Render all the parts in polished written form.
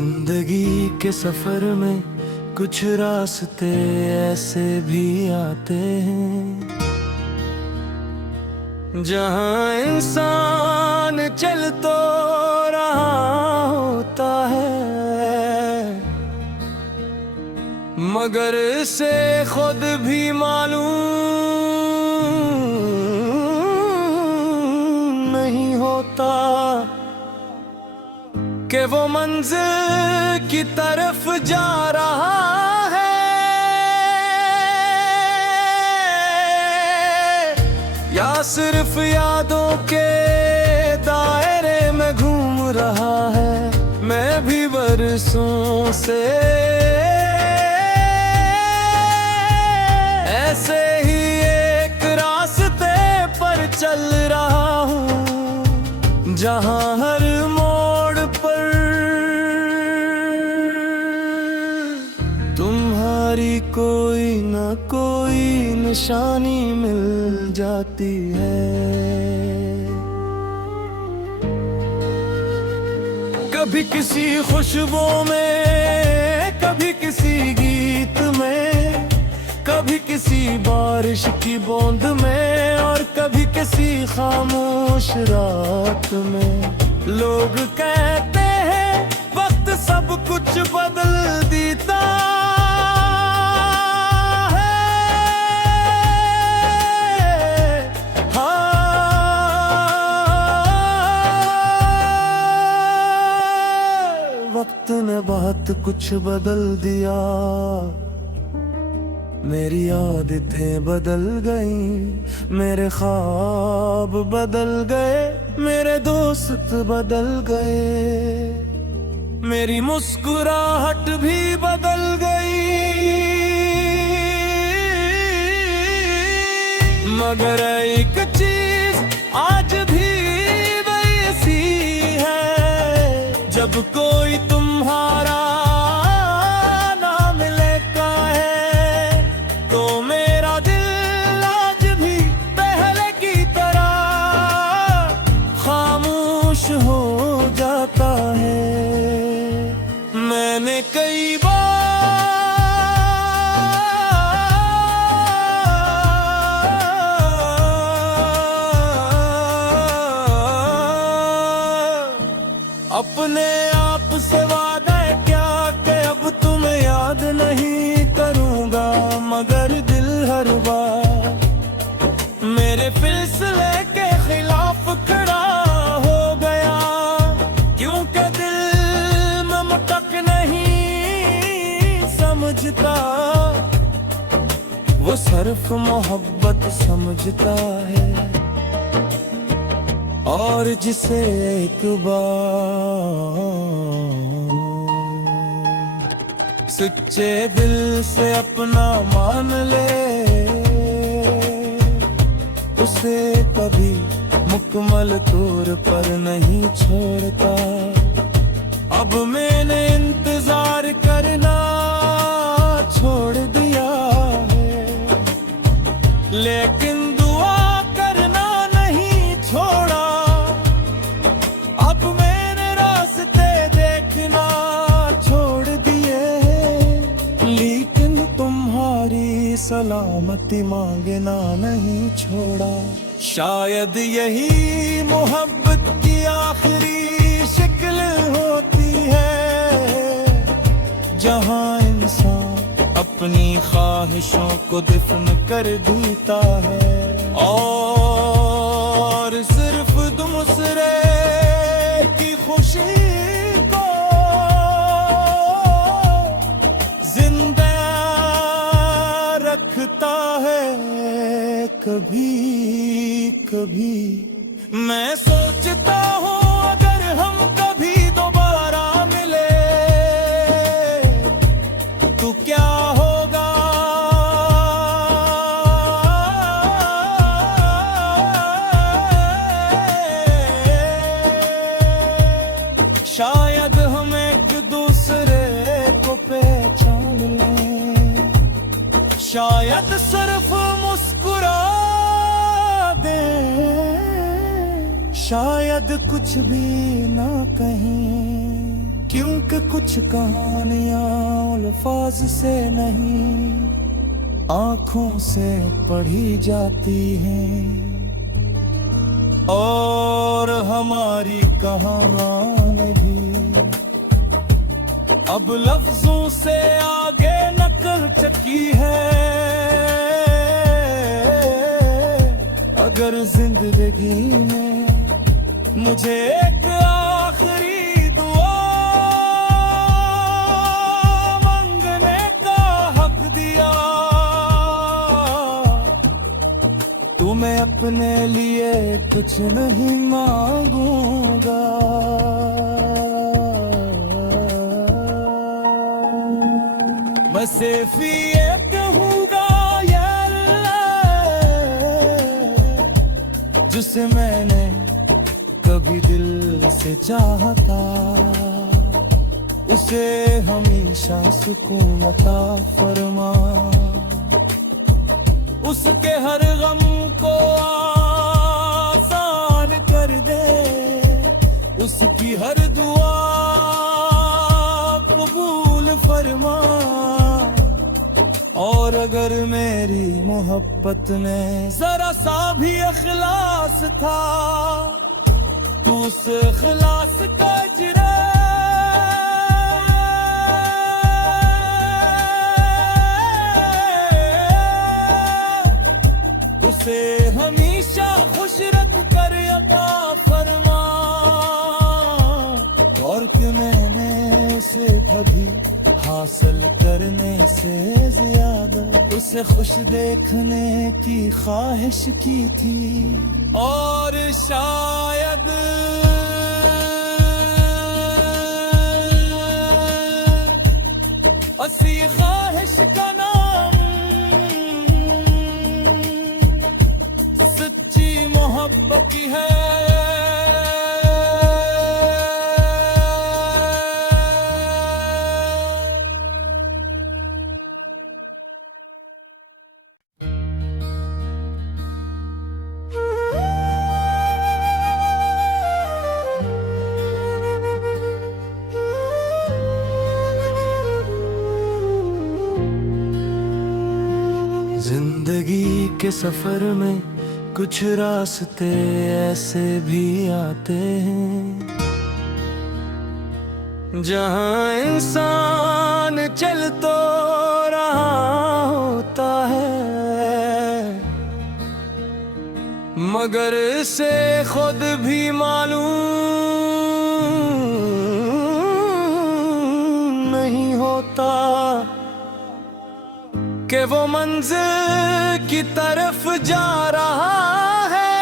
जिंदगी के सफर में कुछ रास्ते ऐसे भी आते हैं जहाँ इंसान चल तो रहा होता है, मगर इसे खुद भी मालूम नहीं होता कि वो मंजिल की तरफ जा रहा है या सिर्फ यादों के दायरे में घूम रहा है। मैं भी बरसों से ऐसे ही एक रास्ते पर चल रहा हूँ जहाँ हर मोड़ पर तुम्हारी कोई न कोई निशानी मिल जाती है। कभी किसी खुशबू में, कभी किसी गीत में, कभी किसी बारिश की बूंद में और कभी किसी खामोश रात में। लोग कहते हैं वक्त सब कुछ बदल देता है, हाँ वक्त ने बहुत कुछ बदल दिया। मेरी आदतें बदल गईं, मेरे ख्वाब बदल गए, मेरे दोस्त बदल गए, मेरी मुस्कुराहट भी बदल गई, मगर एक चीज आज भी वैसी है, जब कोई तुम्हारा हो जाता है। मैंने कई बार अपने आप से वादा क्या कि अब तुम्हें याद नहीं करूंगा, मगर दिल हर बार मेरे फैसले के खिलाफ खड़ा समझता। वो सिर्फ मोहब्बत समझता है और जिसे एक बार सच्चे दिल से अपना मान ले, उसे कभी मुकम्मल तौर पर नहीं छोड़ता। अब मैंने इंतजार करना छोड़ दिया है, लेकिन दुआ करना नहीं छोड़ा। अब मैंने रास्ते देखना छोड़ दिए, लेकिन तुम्हारी सलामती मांगना नहीं छोड़ा। शायद यही मोहब्बत की आखिरी शक्ल होती है, जहाँ इंसान अपनी ख्वाहिशों को दफन कर देता है और सिर्फ दूसरे की खुशी को जिंदा रखता है। कभी कभी मैं सोचता हूँ अगर हम कभी दोबारा मिले तो क्या होगा। शायद हम एक दूसरे को पहचान लें, शायद सिर्फ मुस्कुरा दें, शायद कुछ भी ना कहें। क्योंकि कुछ कहानियां अल्फाज से नहीं आंखों से पढ़ी जाती हैं, और हमारी कहानी भी अब लफ्जों से आगे नकल चकी है। अगर जिंदगी ने मुझे एक आखिरी दुआ मांगने का हक दिया, तो मैं अपने लिए कुछ नहीं मांगूंगा। मैं सिर्फ ये कहूंगा, या अल्लाह, जिसे मैंने कभी दिल से चाहा था, उसे हमेशा सुकून अता फरमा। उसके हर गम को आसान कर दे, उसकी हर दुआ कबूल फरमा। और अगर मेरी मोहब्बत में जरा सा भी इखलास था, तो उस इखलास का अजर उसे हमेशा खुश रख कर अता फरमा। और कि मैंने उसे कभी हासिल करने से ज्यादा उसे खुश देखने की ख्वाहिश की थी। और शायद असी ख्वाहिश का नाम सच्ची मोहब्बत की है। जिंदगी के सफर में कुछ रास्ते ऐसे भी आते हैं, जहां इंसान चल तो रहा होता है, मगर इसे खुद भी मालूम नहीं होता कि वो मंजिल की तरफ जा रहा है,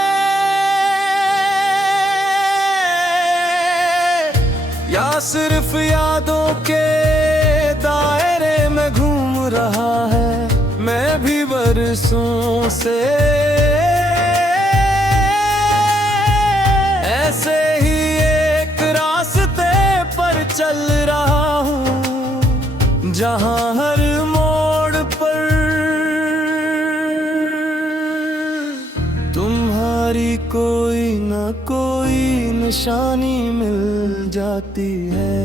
या सिर्फ यादों के दायरे में घूम रहा है। मैं भी बरसों से ऐसे ही एक रास्ते पर चल रहा हूँ, जहाँ हर मोड़ पर तुम्हारी कोई न कोई निशानी मिल जाती है।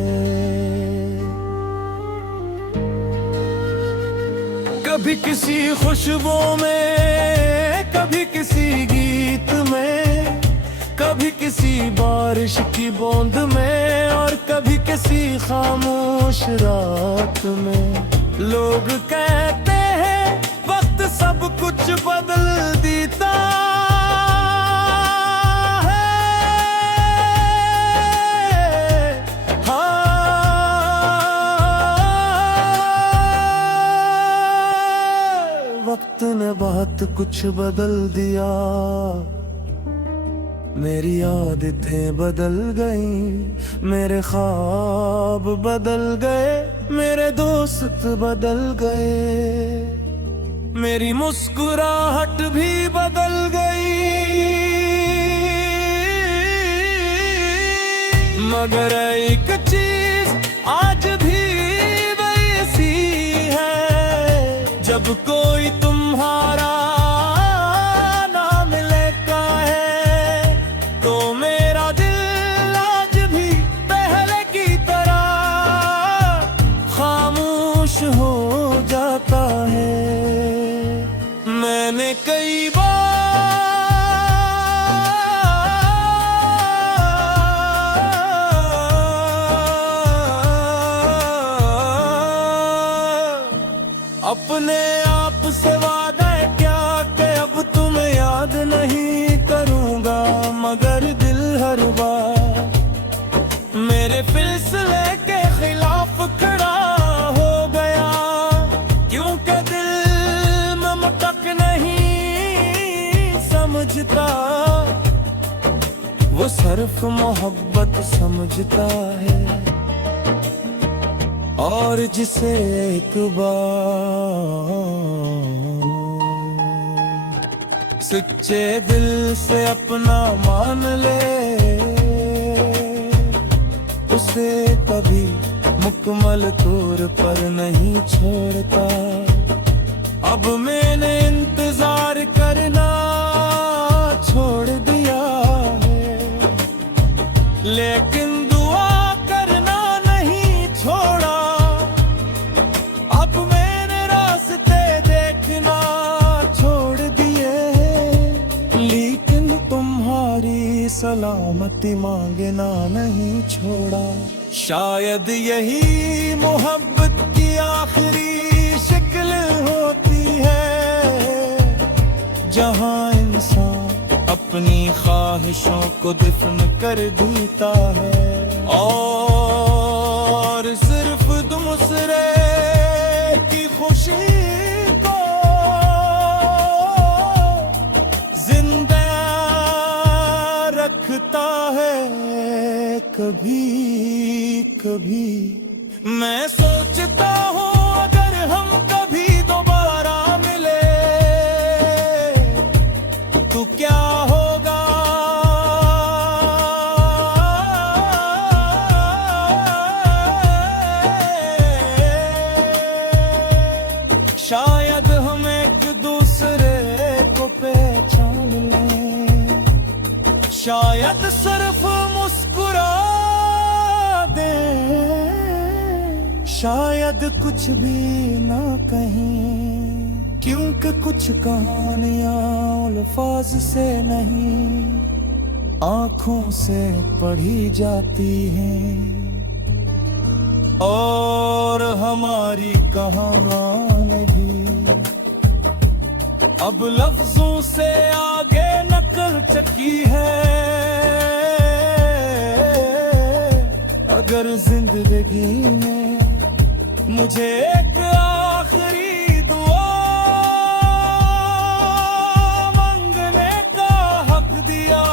कभी किसी खुशबू में, कभी किसी गीत में, कभी किसी बारिश की बूंद में, और कभी किसी खामोश रात में। लोग कहते हैं वक्त सब कुछ बदल देता है, हाँ, वक्त ने बहुत कुछ बदल दिया। मेरी आदतें बदल गईं, मेरे ख्वाब बदल गए, मेरे दोस्त बदल गए, मेरी मुस्कुराहट भी बदल गई। मगर एक चीज आज भी वैसी है, जब कोई तुम्हारा मेरा दिल आज भी पहले की तरह खुश हो जाता है। मैंने कई अपने आप से वादा क्या कि अब तुम्हें याद नहीं करूंगा, मगर दिल हर बार मेरे फैसले के खिलाफ खड़ा हो गया, क्योंकि दिल ममतक नहीं समझता, वो सिर्फ मोहब्बत समझता है। और जिसे एक बार सच्चे दिल से अपना मान ले, उसे कभी मुकम्मल तौर पर नहीं छोड़ता। अब मैंने इंतजार करना छोड़ दिया है, लेकिन दुआ करना नहीं छोड़ा। अब मैंने रास्ते देखना छोड़ दिए, लेकिन तुम्हारी सलामती मांगना नहीं छोड़ा। शायद यही मोहब्बत की आखिरी शक्ल होती है, जहां इंसान अपनी ख्वाहिशों को दफन कर देता है और सिर्फ दूसरे की खुशी को जिंदा रखता है। कभी कभी मैं सोचता हूँ अगर हम कभी दोबारा मिले तो क्या होगा। शायद हम एक दूसरे को पहचान लें, शायद सिर्फ मुस्कुरा दें, शायद कुछ भी ना कहें, क्योंकि कुछ कहानियां अल्फाज से नहीं आंखों से पढ़ी जाती हैं। और हमारी कहानी भी अब लफ्जों से आगे नकल चकी है। अगर जिंदगी में मुझे एक आखिरी दुआ मांगने का हक दिया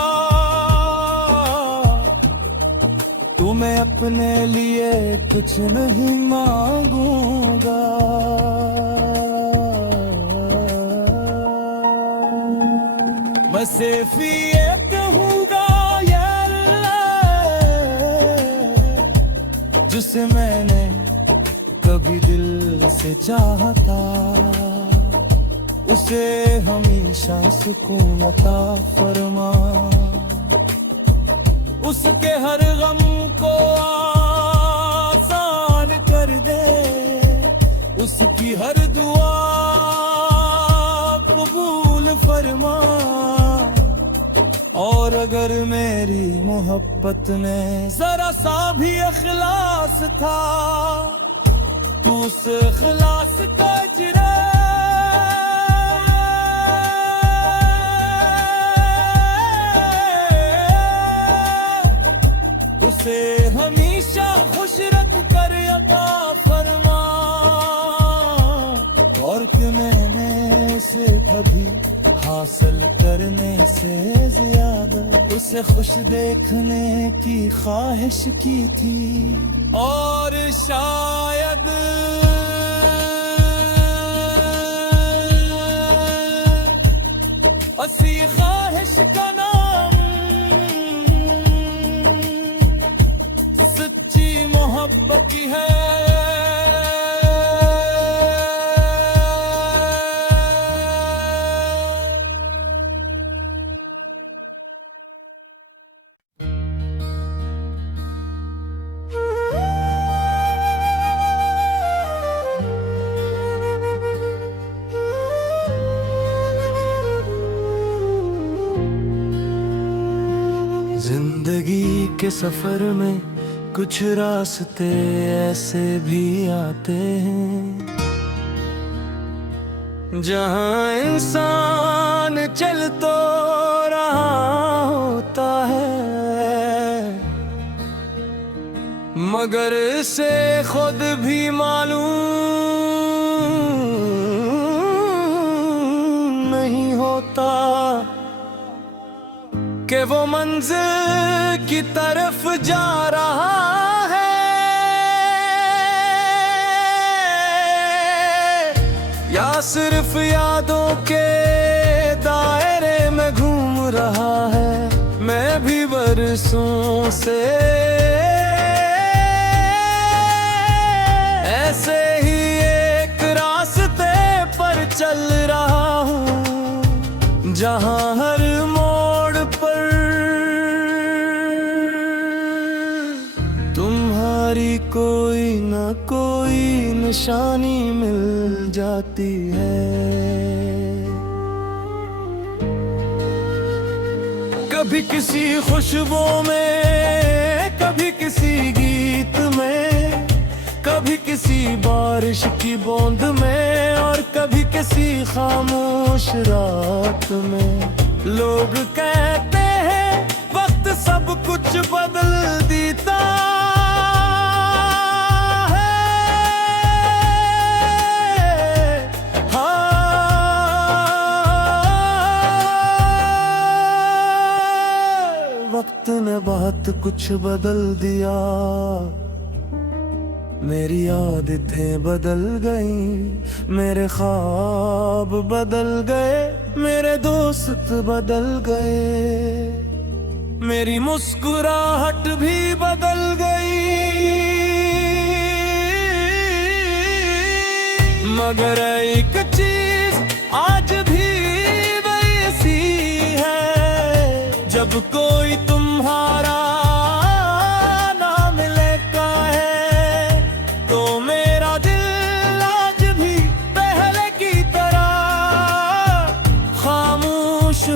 तो मैं अपने लिए कुछ नहीं मांगूंगा। मैं सिर्फ ये कहूंगा या अल्लाह, जिसे मैंने कभी दिल से चाहता, उसे हमेशा सुकून अता फरमा, उसके हर गम को आसान कर दे, उसकी हर दुआ कबूल फरमा। और अगर मेरी मोहब्बत में जरा सा भी इखलास था तो उस इखलास का अजर उसे हमेशा खुश रख कर अता फरमा। और कि मैंने उसे कभी हासिल करने से ज्यादा उसे खुश देखने की ख्वाहिश की थी। और शायद असी ख्वाहिश का नाम सच्ची मोहब्बत है। के सफर में कुछ रास्ते ऐसे भी आते हैं जहाँ इंसान चल तो रहा होता है, मगर इसे खुद भी मालूम नहीं होता कि वो मंजिल की तरफ जा रहा है या सिर्फ यादों के दायरे में घूम रहा है। मैं भी बरसों से ऐसे ही एक रास्ते पर चल रहा हूँ जहाँ हर मोड़ पर तुम्हारी कोई न कोई निशानी मिल जाती है। कभी किसी खुशबू में, कभी किसी गीत में, कभी किसी बारिश की बूंद में और कभी किसी खामोश रात में। लोग कहते हैं वक्त सब कुछ बदल देता है, हाँ वक्त ने बात कुछ बदल दिया। मेरी आदतें बदल गईं, मेरे ख्वाब बदल गए, मेरे दोस्त बदल गए, मेरी मुस्कुराहट भी बदल गई, मगर एक चीज आज भी वैसी है, जब कोई तुम्हारा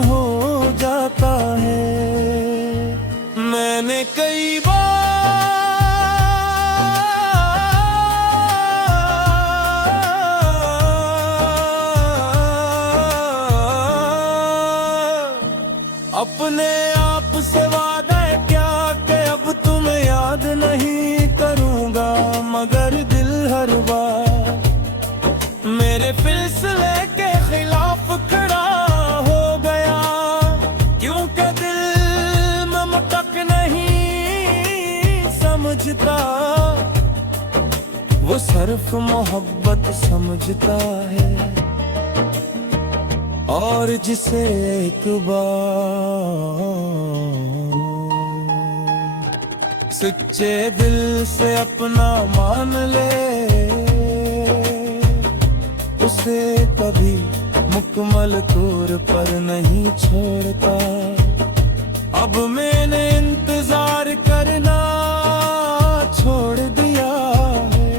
हो जाता है। मैंने कई बार अपने आप से वादा क्या कि अब तुम्हें याद नहीं करूंगा, मगर दिल हर बार मेरे फैसले के खिलाफ खड़ा समझता। वो सिर्फ मोहब्बत समझता है और जिसे एक बार सच्चे दिल से अपना मान ले, उसे कभी मुकम्मल तौर पर नहीं छोड़ता। अब मैंने इंतजार करना छोड़ दिया है,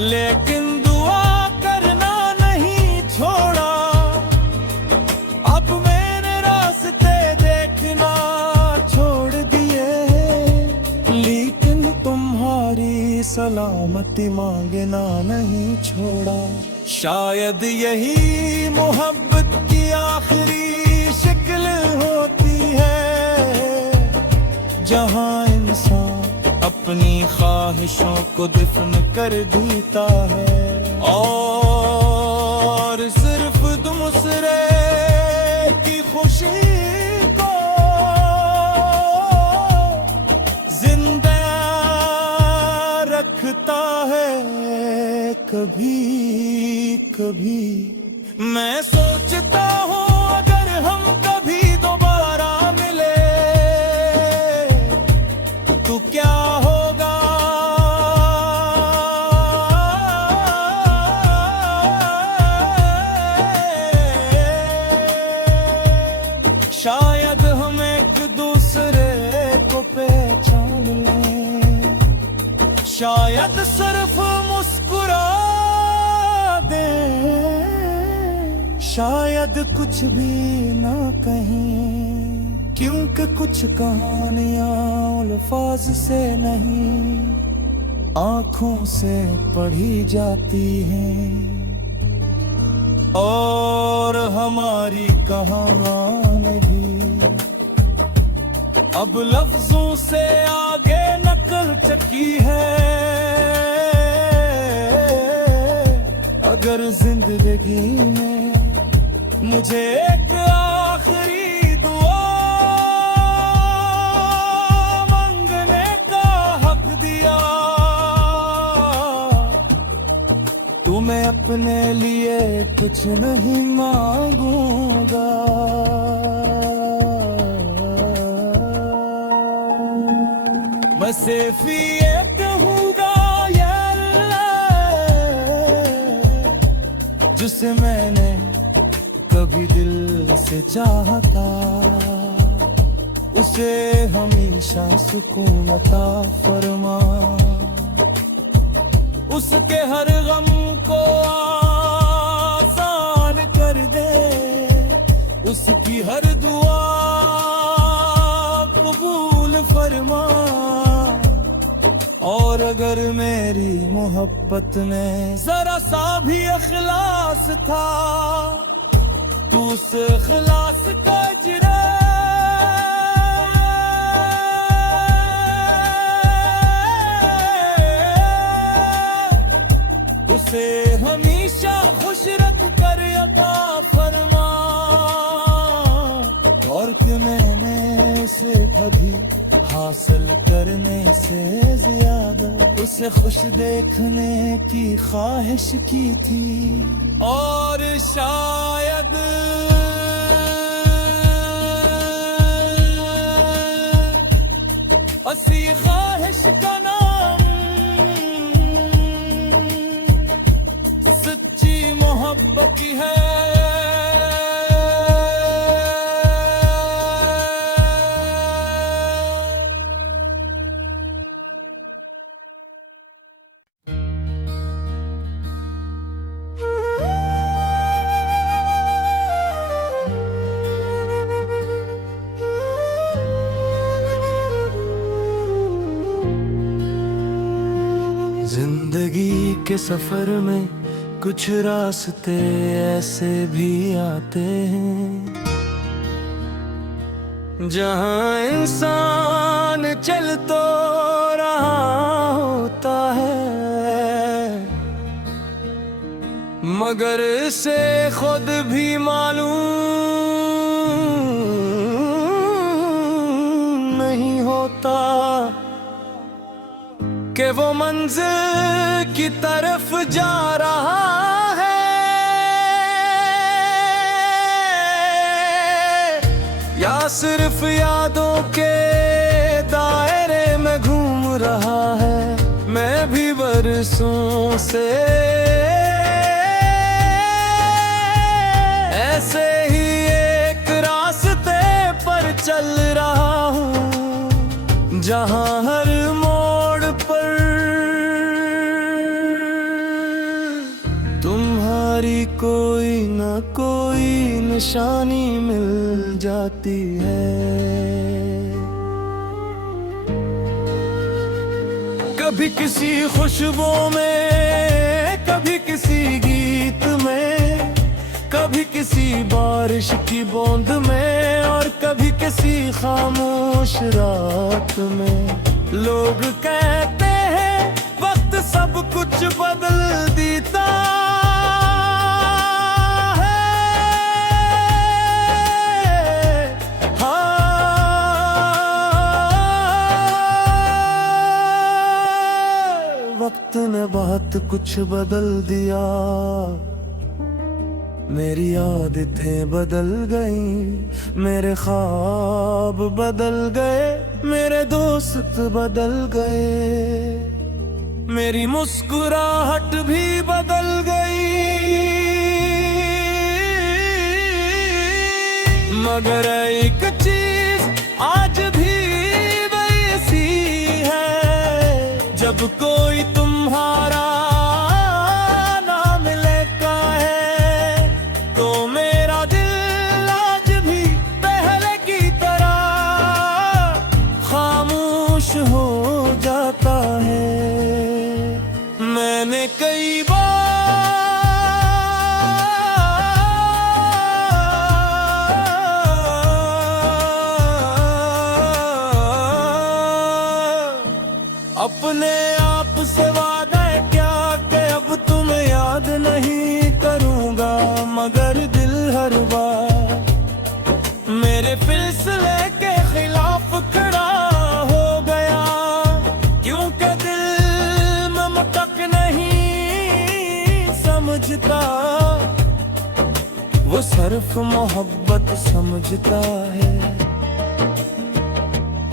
लेकिन दुआ करना नहीं छोड़ा। अब मैंने रास्ते देखना छोड़ दिए, लेकिन तुम्हारी सलामती मांगना नहीं छोड़ा। शायद यही मोहब्बत की आखिरी शक्ल होती है, जहाँ इंसान अपनी ख्वाहिशों को दफन कर देता है और सिर्फ दूसरे की खुशी को जिंदा रखता है। कभी कभी मैं सोचता हूँ अगर हम कभी दोबारा मिले तो क्या होगा। शायद हम एक दूसरे को पहचान लें, शायद सिर्फ मुस्कुरा दें, शायद कुछ भी ना कहें। क्योंकि कुछ कहानियां अल्फाज से नहीं आंखों से पढ़ी जाती हैं, और हमारी कहानी भी अब लफ्जों से आगे नकल चकी है। अगर जिंदगी में मुझे एक आखिरी दुआ मांगने का हक दिया, तो मैं अपने लिए कुछ नहीं मांगूंगा। मैं सिर्फ ये कहूंगा, या अल्लाह, जिसे मैंने कभी दिल से चाहा था, उसे हमेशा सुकून अता फरमा। उसके हर गम को आसान कर दे, उसकी हर दुआ कबूल फरमा। और अगर मेरी मोहब्बत में जरा सा भी इखलास था, तू उस इखलास का अजर उसे हमेशा खुश रख कर अता फरमा। और कि मैंने उसे कभी हासिल करने से ज्यादा उसे खुश देखने की ख्वाहिश की थी, और शायद असी ख्वाहिश का नाम सच्ची मोहब्बत है। जिंदगी के सफर में कुछ रास्ते ऐसे भी आते हैं, जहां इंसान चल तो रहा होता है, मगर इसे खुद भी मालूम नहीं होता कि वो मंजिल की तरफ जा रहा है, या सिर्फ यादों के दायरे में घूम रहा है। मैं भी बरसों से ऐसे ही एक रास्ते पर चल रहा हूँ, जहाँ हर मोड़ पर तुम्हारी कोई न कोई निशानी मिल जाती है। कभी किसी खुशबू में, कभी किसी गीत में, कभी किसी बारिश की बूंद में, और कभी किसी खामोश रात में। लोग कहते हैं वक्त सब कुछ बदल देता है, हाँ, वक्त ने बात कुछ बदल दिया। मेरी आदतें बदल गईं, मेरे ख्वाब बदल गए, मेरे दोस्त बदल गए, मेरी मुस्कुराहट भी बदल गई। मगर एक चीज आज भी वैसी है, जब कोई तुम्हारा तो मेरा दिल आज भी पहले की तरह कई बार अपने आप से वादा क्या कि अब तुम्हें याद नहीं करूंगा, मगर दिल हर बार मेरे फैसले के खिलाफ खड़ा हो गया, क्योंकि दिल में मटक नहीं समझता, वो सिर्फ मोहब्बत समझता है।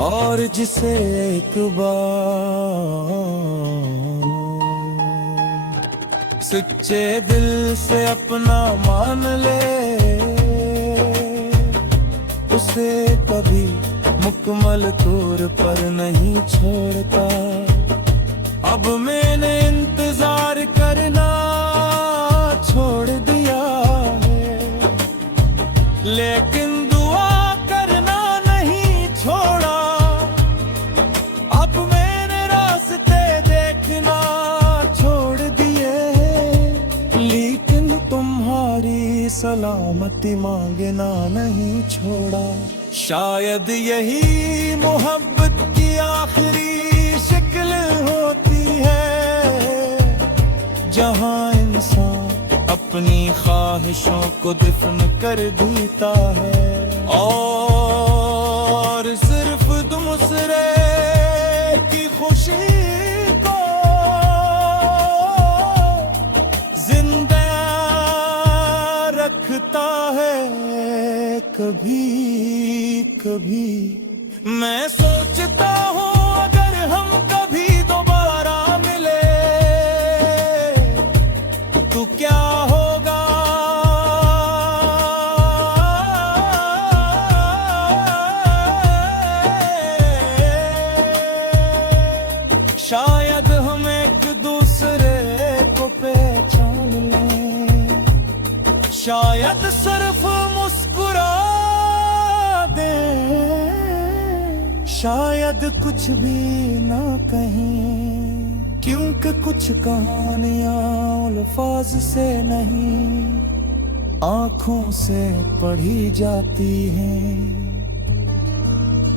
और जिसे एक बार सच्चे दिल से अपना मान ले, उसे कभी मुकम्मल तौर पर नहीं छोड़ता। अब मैंने इंतजार करना छोड़ दिया है, लेकिन दुआ करना नहीं छोड़ा। अब मैंने रास्ते देखना छोड़ दिए, लेकिन तुम्हारी सलामती मांगना नहीं छोड़ा। शायद यही मोहब्बत की आखिरी शक्ल होती है, जहां इंसान अपनी ख्वाहिशों को दफन कर देता है और सिर्फ दूसरे की खुशी को जिंदा रखता है। कभी कभी मैं सोचता हूँ अगर हम कभी दोबारा मिले तो क्या होगा। शायद हम एक दूसरे को पहचान लें, शायद सिर्फ मुस्कुरा दें, शायद कुछ भी ना कहें, क्योंकि कुछ कहानियां अल्फाज से नहीं आंखों से पढ़ी जाती हैं।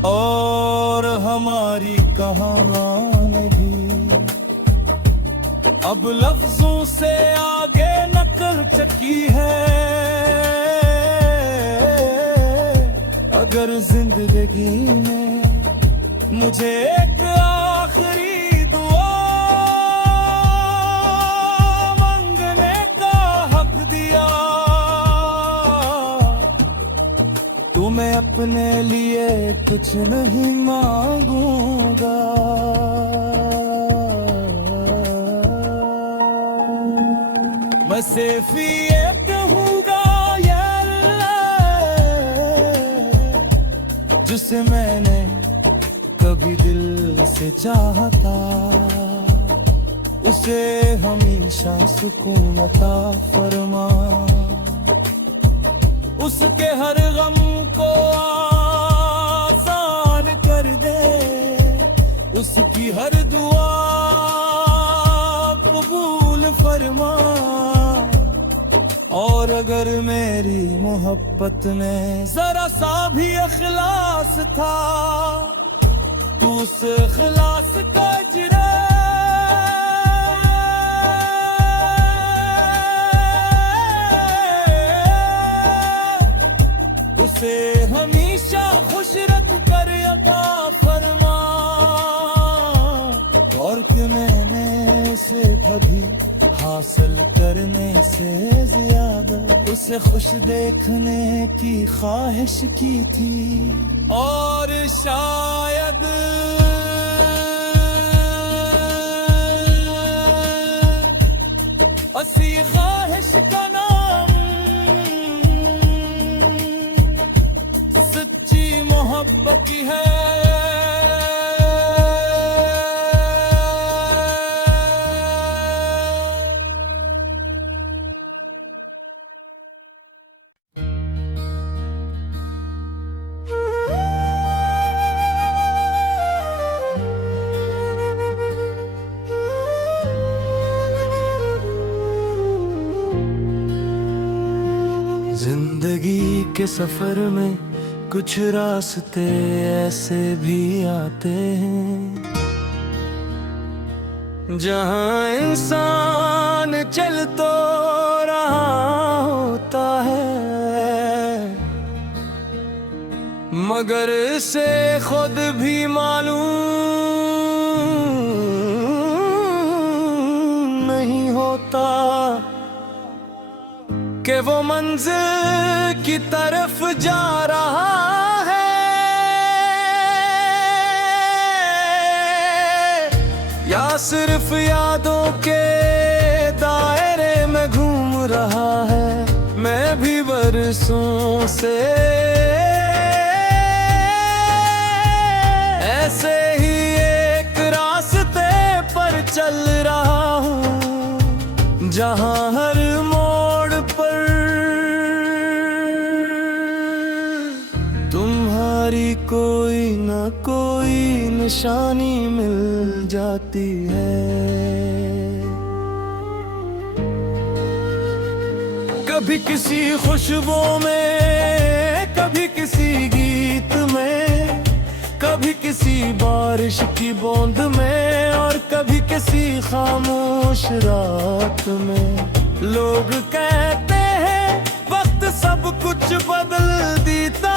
और हमारी कहानी भी अब लफ्जों से आगे नकल चकी है। अगर जिंदगी में मुझे एक आखिरी दुआ मांगने का हक दिया तो मैं अपने लिए कुछ नहीं मांगूंगा। मैं सिर्फ ये कहूंगा या अल्लाह, जिसे मैंने कभी दिल से चाहता, उसे हमेशा सुकून अता फरमा, उसके हर गम को आसान कर दे, उसकी हर दुआ कबूल फरमा। और अगर मेरी मोहब्बत में जरा सा भी इखलास था, तू उस इखलास का इजरा उसे हमेशा खुश रख कर अता फरमा। और कि मैंने उसे कभी हासिल करने से ज्यादा उसे खुश देखने की ख्वाहिश की थी। और शायद असी ख्वाहिश का नाम सच्ची मोहब्बत है। जिंदगी के सफर में कुछ रास्ते ऐसे भी आते हैं जहाँ इंसान चल तो रहा होता है, मगर इसे खुद भी मालूम नहीं होता कि वो मंजिल की तरफ जा रहा है या सिर्फ यादों के दायरे में घूम रहा है। मैं भी बरसों से ऐसे ही एक रास्ते पर चल रहा हूँ जहाँ हर मोड़ पर तुम्हारी कोई न कोई निशानी मिल जाती है। कभी किसी खुशबू में, कभी किसी गीत में, कभी किसी बारिश की बूंद में, और कभी किसी खामोश रात में। लोग कहते हैं वक्त सब कुछ बदल देता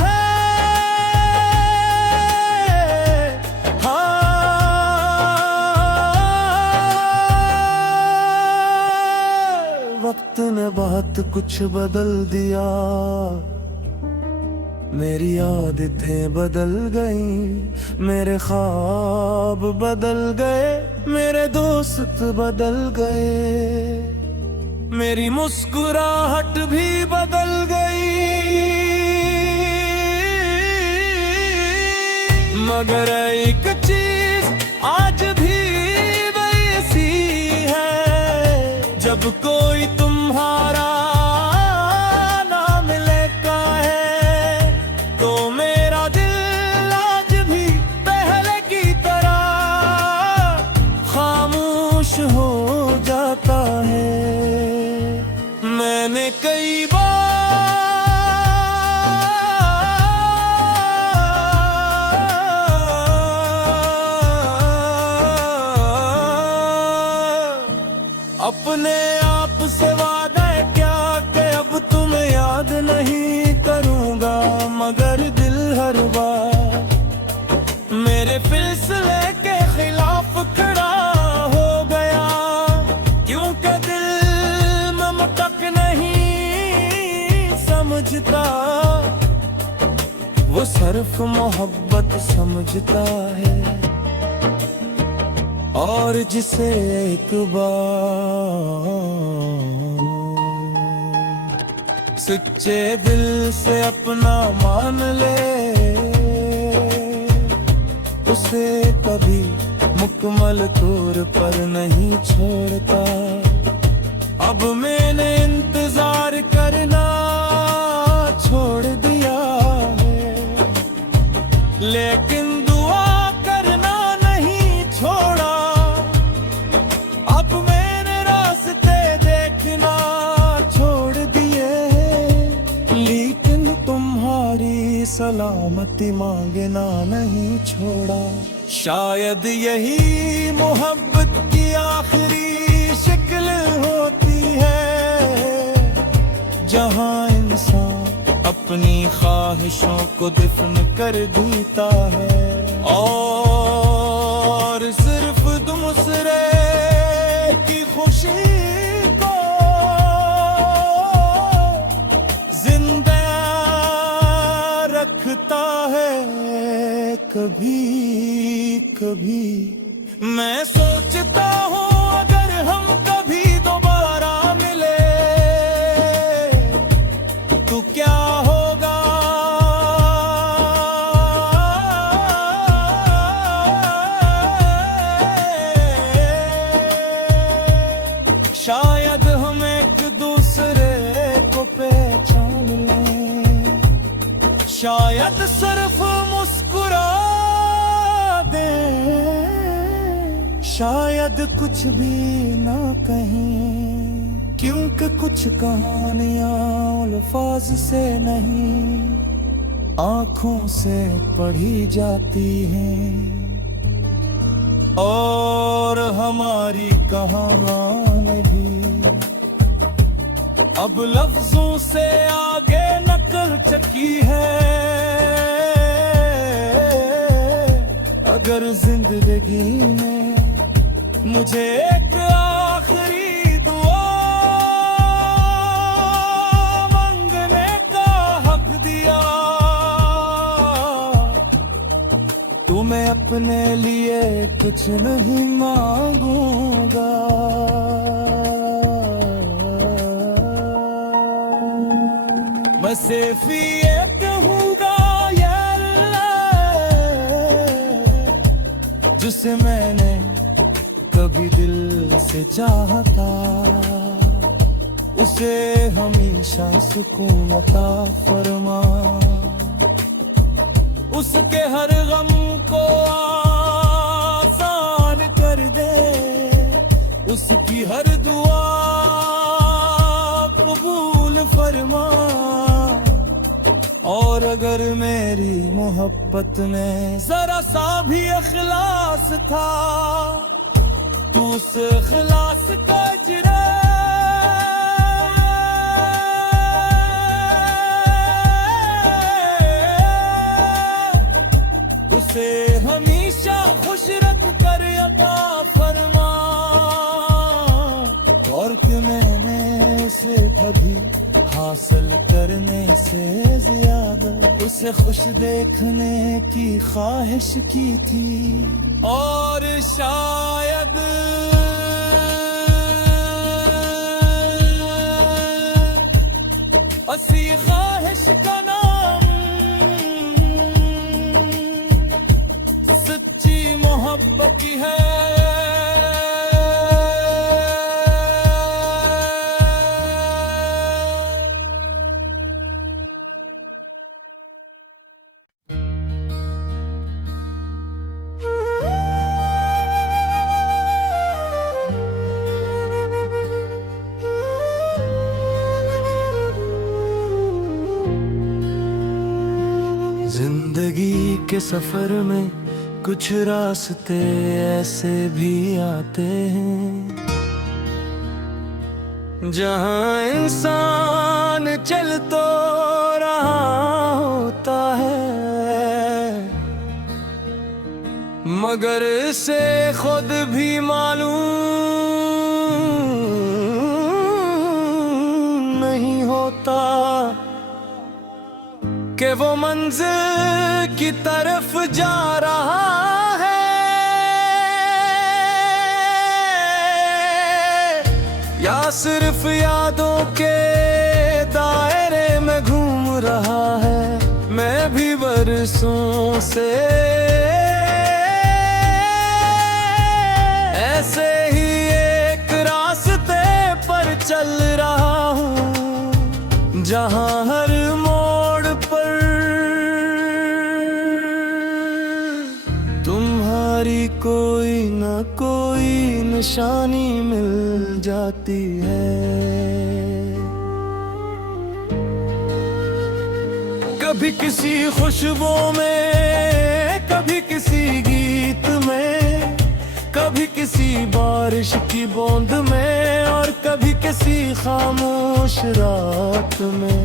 है, हाँ वक्त ने बहुत कुछ बदल दिया। मेरी आदतें बदल गईं, मेरे ख्वाब बदल गए, मेरे दोस्त बदल गए, मेरी मुस्कुराहट भी बदल गई, मगर एक चीज आज भी वैसी है, जब कोई तुम्हारा हो जाता है। मैंने कई बार अपने आप से वादा किया कि अब तुम्हें याद नहीं करूंगा, मगर दिल हर बार मेरे फैसले के खिलाफ खड़ा समझता। वो सिर्फ मोहब्बत समझता है, और जिसे एक बार सच्चे दिल से अपना मान ले, उसे कभी मुकम्मल तौर पर नहीं छोड़ता। अब मैंने इंतजार करना छोड़ दिया है, लेकिन दुआ करना नहीं छोड़ा। अब मैंने रास्ते देखना छोड़ दिए, लेकिन तुम्हारी सलामती मांगना नहीं छोड़ा। शायद यही मोहब्बत की आखिरी शक्ल होती है, जहाँ इंसान अपनी ख्वाहिशों को दफन कर देता है, और सिर्फ दूसरे की खुशी को जिंदा रखता है। कभी कभी मैं सोचता हूँ अगर हम कभी दोबारा मिले तो क्या होगा। शायद हम एक दूसरे को पहचान लें, शायद सिर्फ मुस्कुरा दें, शायद कुछ भी ना कहें। क्योंकि कुछ कहानियां अल्फाज से नहीं आंखों से पढ़ी जाती हैं, और हमारी कहानी भी अब लफ्जों से आगे नकल चकी है। अगर जिंदगी में मुझे एक आखिरी दुआ मांगने का हक दिया, तो मैं अपने लिए कुछ नहीं मांगूंगा। मैं सिर्फ ये कहूँगा या अल्लाह, जिसे मैंने कभी दिल से चाहा था, उसे हमेशा सुकून अता फरमा। उसके हर गम को आसान कर दे, उसकी हर दुआ कबूल फरमा। और अगर मेरी मोहब्बत में जरा सा भी इखलास था, तो उस इखलास का अजर उसे हमेशा खुश रख कर अता फरमा। और कि मैंने उसे कभी हासिल करने से ज्यादा उसे खुश देखने की ख्वाहिश की थी, और शायद असी ख्वाहिश का नाम सच्ची मोहब्बत की है। जिंदगी के सफर में कुछ रास्ते ऐसे भी आते हैं, जहां इंसान चल तो रहा होता है, मगर इसे खुद भी मालूम नहीं होता कि वो मंजिल की तरफ जा रहा है, या सिर्फ यादों के दायरे में घूम रहा है। मैं भी बरसों से ऐसे ही एक रास्ते पर चल रहा हूँ, जहाँ हर मोड़ पर तुम्हारी कोई न कोई निशानी मिल जाती है। कभी किसी खुशबू में, कभी किसी गीत में, कभी किसी बारिश की बूंद में, और कभी किसी खामोश रात में।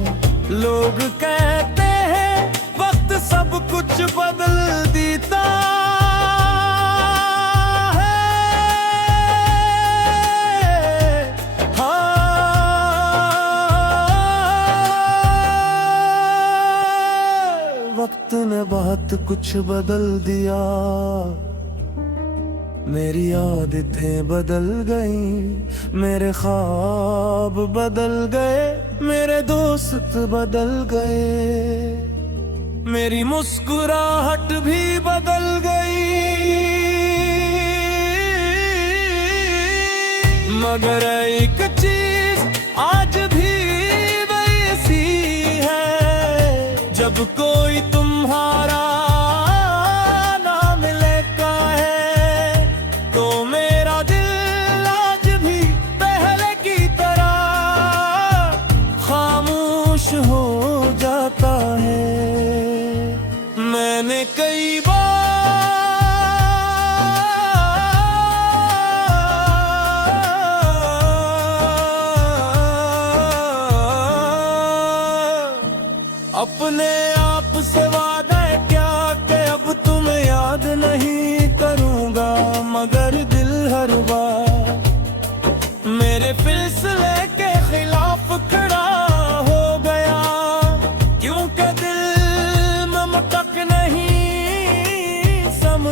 लोग कहते हैं वक्त सब कुछ बदल देता है, हाँ, वक्त ने बहुत कुछ बदल दिया। मेरी आदतें बदल गईं, मेरे ख्वाब बदल गए, मेरे दोस्त बदल गए, मेरी मुस्कुराहट भी बदल गई। मगर एक चीज आज भी वैसी है, जब कोई तुम्हारा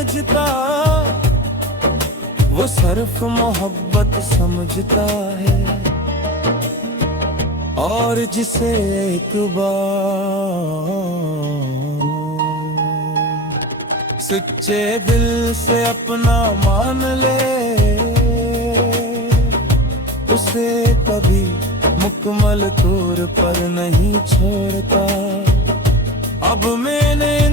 समझता, वो सिर्फ मोहब्बत समझता है। और जिसे एक बार सच्चे दिल से अपना मान ले, उसे कभी मुकम्मल तौर पर नहीं छोड़ता। अब मैंने